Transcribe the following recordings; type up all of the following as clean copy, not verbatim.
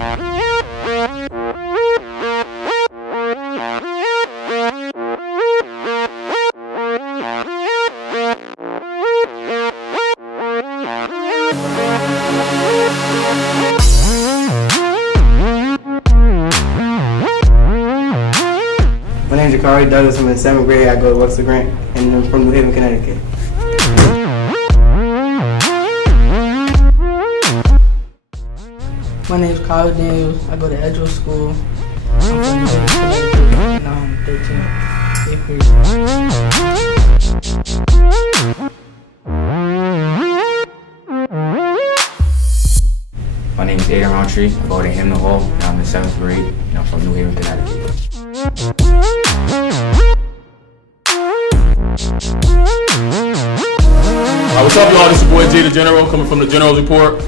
My name is Jakari Douglas. I'm in 7th grade. I go to Webster Grant, and I'm from New Haven, Connecticut. My name is Kyle Daniels. I go to Edgewood School. I'm from New Haven, Connecticut, and I'm 13, 8th grade. My name is Aiden Roundtree. I go to Hymnal Hall, and I'm in 7th grade, and I'm from New Haven, Connecticut. What's up, y'all? This is your boy Jay the General, coming from the General's Report.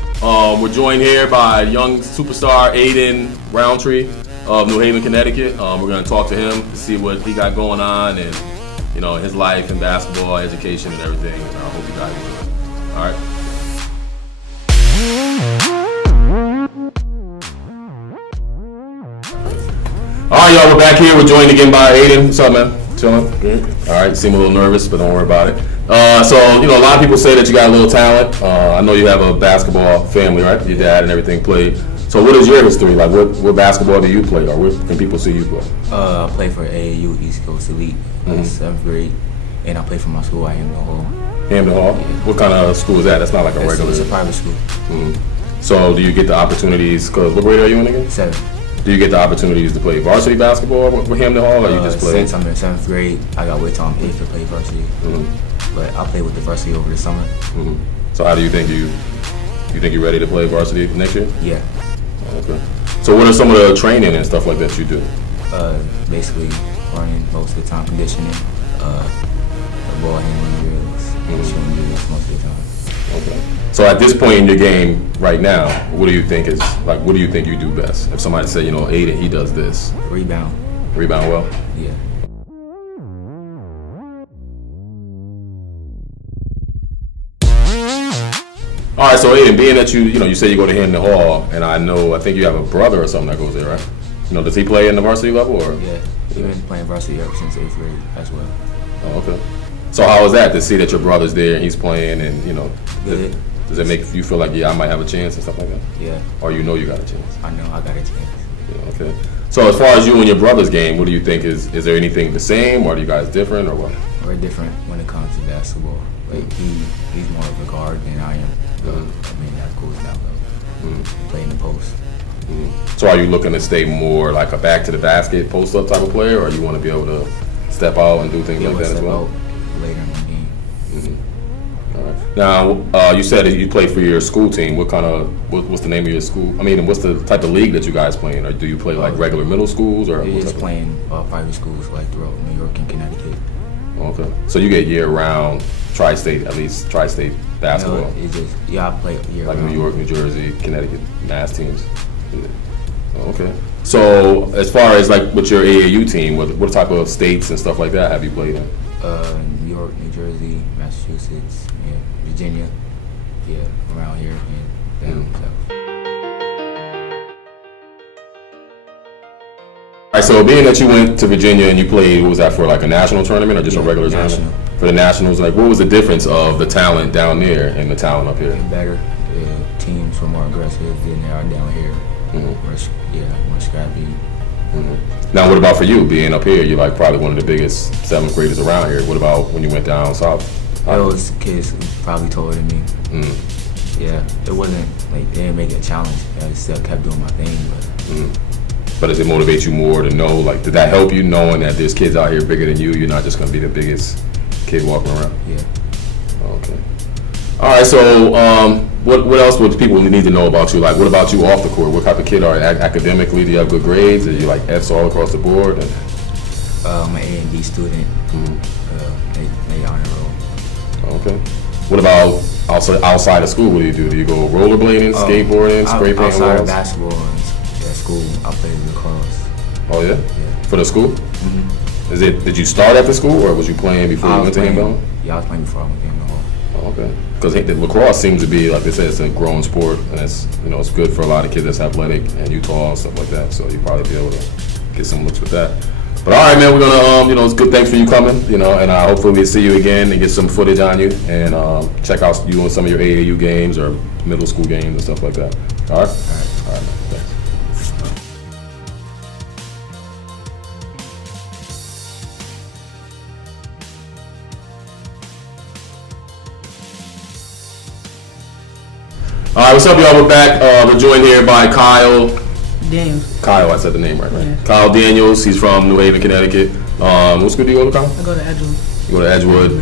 We're joined here by young superstar Aiden Roundtree of New Haven, Connecticut. We're going to talk to him to see what he got going on and, you know, his life and basketball, education, and everything. And I hope you guys enjoy it. All right. All right, y'all. We're back here. We're joined again by Aiden. What's up, man? Chilling? Good. All right. You seem a little nervous, but don't worry about it. So, you know, a lot of people say that you got a little talent. I know you have a basketball family, right? Your dad and everything played. So what is your history? Like, what basketball do you play, or where can people see you play? I play for AAU East Coast Elite in 7th grade, and I play for my school at Hymnal Hall. Hampton Hall? Yeah. What kind of school is that? That's not like a regular... It's a private school. So do you get the opportunities, because what grade are you in again? 7th. Do you get the opportunities to play varsity basketball with Hampton Hall, or you just play? Since I'm in 7th grade, I got to wait till I'm 8th to play varsity. But I'll play with the varsity over the summer. So how do you think you're ready to play varsity next year? Yeah. Okay. So what are some of the training and stuff like that you do? Basically running most of the time, conditioning, ball handling drills, shooting drills most of the time. Okay. So at this point in your game right now, what do you think you do best? If somebody said, you know, Aiden, he does this. Rebound. Rebound well? Yeah. All right, so Aiden, being that you say you go to Hampton Hall, and I think you have a brother or something that goes there, right? You know, does he play in the varsity level, or? Yeah, he's been playing varsity ever since 8th grade as well. Oh, okay. So how was that to see that your brother's there and he's playing, and you know, Good. does it make you feel like, yeah, I might have a chance and stuff like that? Yeah. Or you know you got a chance? I know I got a chance. Yeah, okay. So as far as you and your brother's game, what do you think is there anything the same, or are you guys different, or what? We're different when it comes to basketball. Like he's more of a guard than I am. I mean, that goes down low. Play in the post. So are you looking to stay more like a back to the basket, post up type of player, or you want to be able to step out and do things like that as well? Later in the game. All right. Now you said that you play for your school team. What's the name of your school? I mean, what's the type of league that you guys play in? Or do you play like regular middle schools, or? We're just playing private schools like throughout New York and Connecticut. Okay. So you get year-round tri-state basketball. No, it's just, I play year-round. Like New York, New Jersey, Connecticut, Mass teams. Yeah. Okay. So as far as like with your AAU team, what type of states and stuff like that have you played in? New York, New Jersey, Massachusetts, Virginia, around here and down south. All right, so being that you went to Virginia and you played, what was that for, like a national tournament or just a regular tournament? For the nationals, like what was the difference of the talent down there and the talent up here? Better. The teams were more aggressive than they are down here. More scrappy. Now, what about for you being up here? You're like probably one of the biggest 7th graders around here. What about when you went down south? Those kids probably taller than me. Yeah, it wasn't like they didn't make it a challenge. I still kept doing my thing, But does it motivate you more to know, like, did that help you knowing that there's kids out here bigger than you? You're not just going to be the biggest kid walking around? Yeah. Okay. All right, so what else would people need to know about you? Like, what about you off the court? What type of kid are you? Academically, do you have good grades? Are you like F's all across the board? I'm an A&B student. They honor roll. Okay. What about outside of school? What do? Do you go rollerblading, skateboarding, spray painting outside walls? of basketball and school, I played lacrosse. Oh yeah? Yeah. For the school? Did you start at the school, or was you playing before you went to Hampton? Yeah, I was playing before I went to Hampton Hall. Oh, okay. because lacrosse seems to be, like they said, it's a growing sport, and it's, you know, it's good for a lot of kids that's athletic and Utah and stuff like that. So you probably be able to get some looks with that. But all right, man, we're gonna, you know, it's good. Thanks for you coming, you know, and hopefully we see you again and get some footage on you and check out you on some of your AAU games or middle school games and stuff like that. All right, all right, man. Thanks. All right, what's up, y'all? We're back. We're joined here by Kyle. Daniels. Kyle, I said the name right. Yeah. Kyle Daniels. He's from New Haven, Connecticut. What school do you go to, Kyle? I go to Edgewood. You go to Edgewood,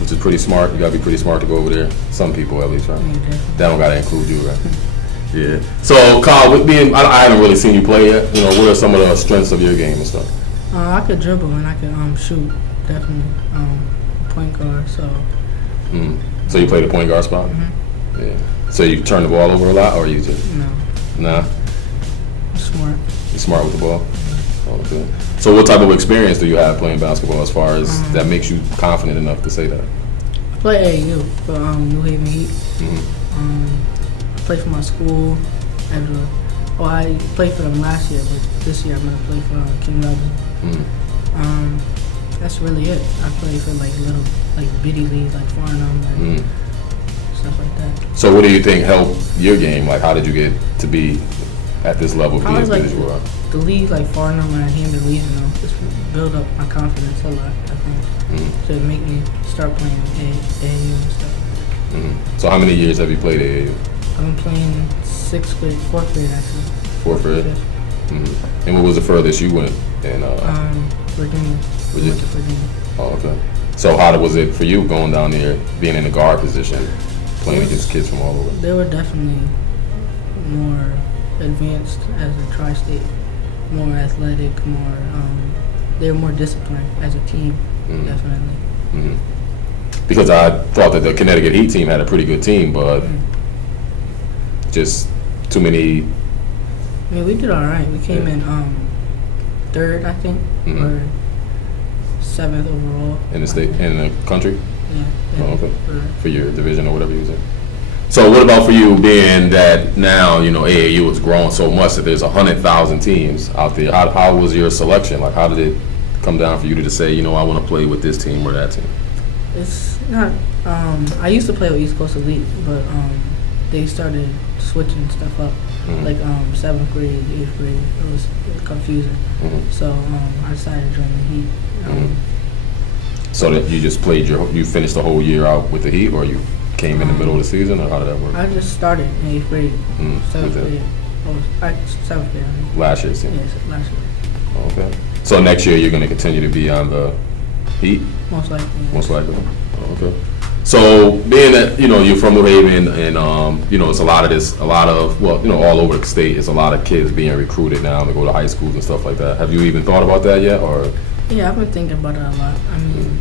which is pretty smart. You gotta be pretty smart to go over there. Some people, at least, right? Yeah, definitely. That don't gotta include you, right? Yeah. So, Kyle, with being, I haven't really seen you play yet. You know, what are some of the strengths of your game and stuff? I could dribble and I could shoot, definitely. Point guard, so. So you play the point guard spot? Yeah. So you turn the ball over a lot, or you just? No. Nah. I'm smart. You're smart with the ball? Okay. So what type of experience do you have playing basketball as far as that makes you confident enough to say that? I play AAU for New Haven Heat. I play for my school. Edgewood. Well, I played for them last year, but this year I'm going to play for King Robinson. That's really it. I play for little bitty leagues like Farnham, stuff like that. So what do you think helped your game? Like, how did you get to be at this level, be as good as you are? The league like Farnham and Hampton Legion, just build up my confidence a lot, I think, to make me start playing AAU and stuff. So how many years have you played AAU? I've been playing 4th grade actually. 4th grade? And what was the furthest you went? And Virginia. Virginia? Went to Virginia. Oh, okay. So how was it for you going down there, being in the guard position, playing against kids from all over? They were definitely more advanced as a tri-state, more athletic, more. They were more disciplined as a team, definitely. Because I thought that the Connecticut Heat team had a pretty good team, but just too many. I mean, we did all right. We came in 3rd, I think, or 7th overall In the state, in the country? Yeah. Oh, okay. For your division or whatever you was in. So what about for you, being that now, you know, AAU has grown so much that there's 100,000 teams out there? How was your selection? Like, how did it come down for you to just say, you know, I want to play with this team or that team? It's not. I used to play with East Coast Elite, but they started switching stuff up. Like 7th grade, 8th grade, it was confusing. So I decided to join the Heat. So that you just played you finished the whole year out with the Heat, or you came in the middle of the season, or how did that work? I just started in 8th grade, 7th with grade. 7th grade. I mean. Last year's team. Yes, last year. Okay. So next year you're going to continue to be on the Heat? Most likely. Yes. Most likely. Okay. So being that, you know, you're from New Haven and, you know, it's well, you know, all over the state, it's a lot of kids being recruited now to go to high schools and stuff like that. Have you even thought about that yet, or? Yeah, I've been thinking about it a lot. I mean,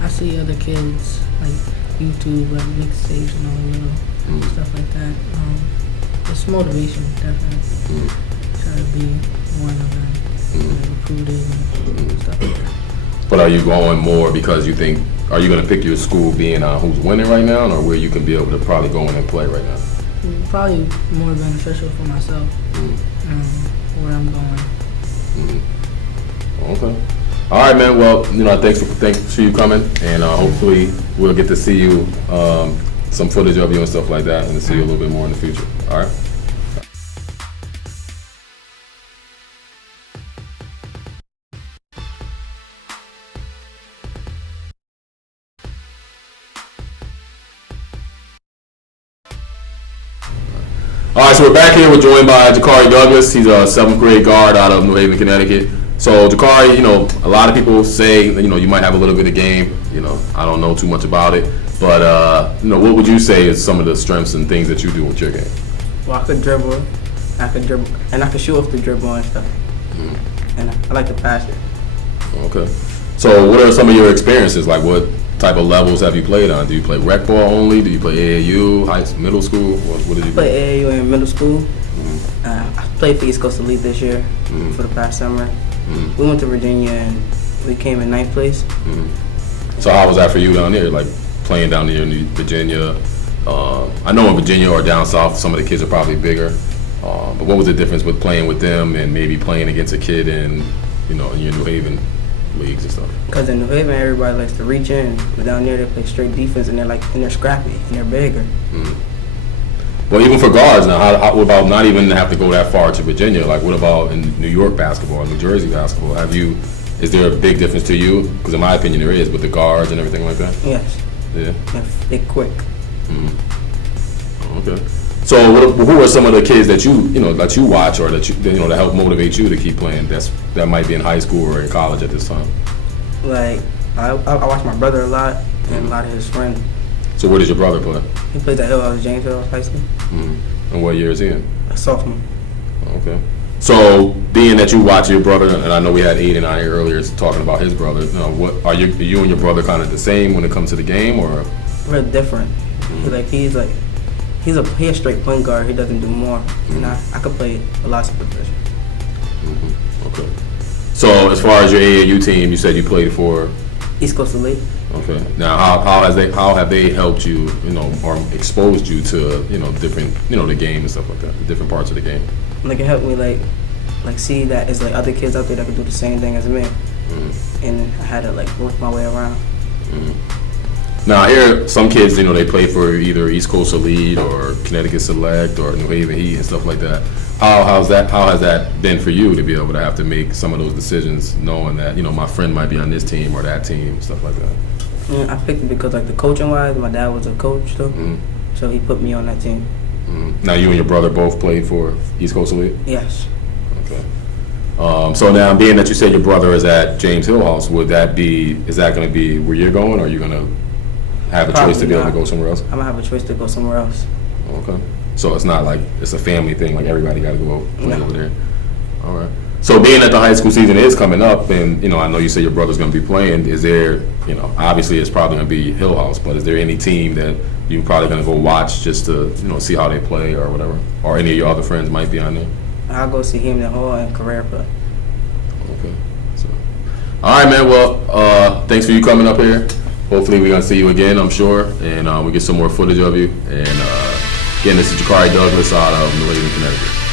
I see other kids like YouTube, like mixtapes and all little stuff like that. It's motivation, definitely. Try to be one of them, recruited and stuff like that. But are you going more because you think, are you going to pick your school being who's winning right now, or where you can be able to probably go in and play right now? Probably more beneficial for myself, where I'm going. Okay. All right, man. Well, you know, thanks for you coming, and hopefully we'll get to see you, some footage of you and stuff like that, and to see you a little bit more in the future. All right. All right, so we're back here. We're joined by Jakari Douglas. He's a 7th grade guard out of New Haven, Connecticut. So Jakari, you know, a lot of people say, you know, you might have a little bit of game. You know, I don't know too much about it, but you know, what would you say is some of the strengths and things that you do with your game? Well, I could dribble, and I could shoot off the dribble and stuff. And I like to pass it. Okay. So what are some of your experiences? Like, what type of levels have you played on? Do you play rec ball only? Do you play AAU, middle school? What did you play? AAU in middle school. I played for East Coast Elite this year for the past summer. We went to Virginia and we came in 9th place. So how was that for you down there? Like, playing down near Virginia. I know in Virginia or down south, some of the kids are probably bigger. But what was the difference with playing with them and maybe playing against a kid in your New Haven leagues and stuff? Because in New Haven, everybody likes to reach in, but down there they play straight defense, and they're scrappy and they're bigger. Well, even for guards now, how what about not even have to go that far to Virginia? Like, what about in New York basketball or New Jersey basketball? Is there a big difference to you? Because in my opinion, there is with the guards and everything like that. Yes, Yeah. they're quick. Okay. So, who are some of the kids that you watch or that that help motivate you to keep playing? That might be in high school or in college at this time. Like I watch my brother a lot and a lot of his friends. So, where does your brother play? He plays at Hill House, James Hill High School. And what year is he in? A sophomore. Okay. So, being that you watch your brother, and I know we had Aiden out here earlier talking about his brother. What are you and your brother kind of the same when it comes to the game, or? We're different. He's a straight point guard. He doesn't do more. And I could play a lot of positions. Okay. So, as far as your AAU team, you said you played for East Coast Elite. Okay. Now, how have they helped you, or exposed you to, different, the game and stuff like that, the different parts of the game? Like it helped me like see that it's like other kids out there that can do the same thing as me, and I had to work my way around. Now, I hear some kids, they play for either East Coast Elite or Connecticut Select or New Haven Heat and stuff like that. How has that been for you to be able to have to make some of those decisions, knowing that my friend might be on this team or that team, stuff like that? I picked it because the coaching wise, my dad was a coach too, so he put me on that team. Now, you and your brother both played for East Coast Elite? Yes. Okay. So now, being that you said your brother is at James Hill House, is that going to be where you're going, or are you going to have a choice to be able to go somewhere else? I'm gonna have a choice to go somewhere else. Okay. So it's not like it's a family thing, like everybody got to go play No. over there. All right. So being that the high school season is coming up, and I know you say your brother's going to be playing, is there, obviously it's probably going to be Hill House, but is there any team that you're probably going to go watch just to, see how they play or whatever, or any of your other friends might be on there? I'll go see him in Hall and Carrera play. Okay. So, all right, man. Well, thanks for you coming up here. Hopefully we're going to see you again, I'm sure, and we get some more footage of you. And again, this is Jakari Douglas out of New Haven, Connecticut.